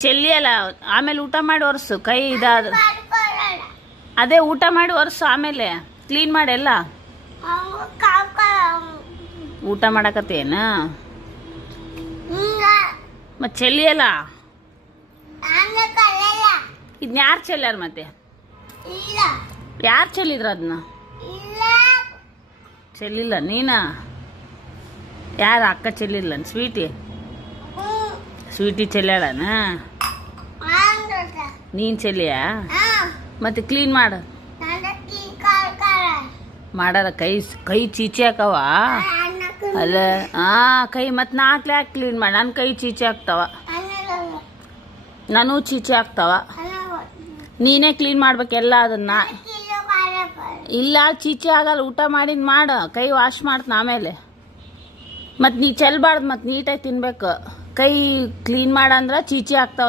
ಚೆಲ್ಲಿಯಲ್ಲ ಆಮೇಲೆ ಊಟ ಮಾಡಿ ಒರೆಸು ಕೈ ಇದಾದ ಅದೇ ಊಟ ಮಾಡಿ ಒರೆಸು ಆಮೇಲೆ ಕ್ಲೀನ್ ಮಾಡಿ ಎಲ್ಲ ಊಟ ಮಾಡಕತ್ತೇನ ಮತ್ತೆ ಚೆಲ್ಲಿಯಲ್ಲ ಇದನ್ನ ಯಾರು ಚೆಲ್ಲಾರ ಮತ್ತೆ ಯಾರು ಚೆಲ್ಲಿದ್ರ ಅದನ್ನ ಚೆಲ್ಲಿಲ್ಲ ನೀನಾ ಯಾರು ಅಕ್ಕ ಚೆಲ್ಲಿಲ್ಲ ಸ್ವೀಟಿ ಚೆಲ್ಲಾಳನ ನೀನು ಚೆಲ್ಲಿಯಾ ಮತ್ತೆ ಕ್ಲೀನ್ ಮಾಡು ಮಾಡಲ್ಲ ಕೈ ಚೀಚಿ ಹಾಕವ ಅಲ್ಲ ಕೈ ಮತ್ತೆ ನಾಲ್ಕು ಯಾಕೆ ಕ್ಲೀನ್ ಮಾಡಿ ನನ್ನ ಕೈ ಚೀಚಿ ಆಗ್ತಾವ ನನಗೂ ಚೀಚಿ ಆಗ್ತಾವ ನೀನೇ ಕ್ಲೀನ್ ಮಾಡ್ಬೇಕೆಲ್ಲ ಅದನ್ನ ಇಲ್ಲ ಚೀಚಿ ಆಗಲ್ಲ ಊಟ ಮಾಡಿದ್ ಮಾಡು ಕೈ ವಾಶ್ ಮಾಡ್ತೀನಿ ಆಮೇಲೆ ಮತ್ತು ನೀ ಚೆಲ್ಬಾರ್ದು ಮತ್ತು ನೀಟಾಗಿ ತಿನ್ಬೇಕು ಕೈ ಕ್ಲೀನ್ ಮಾಡಂದ್ರೆ ಚೀಚಿ ಆಗ್ತಾವ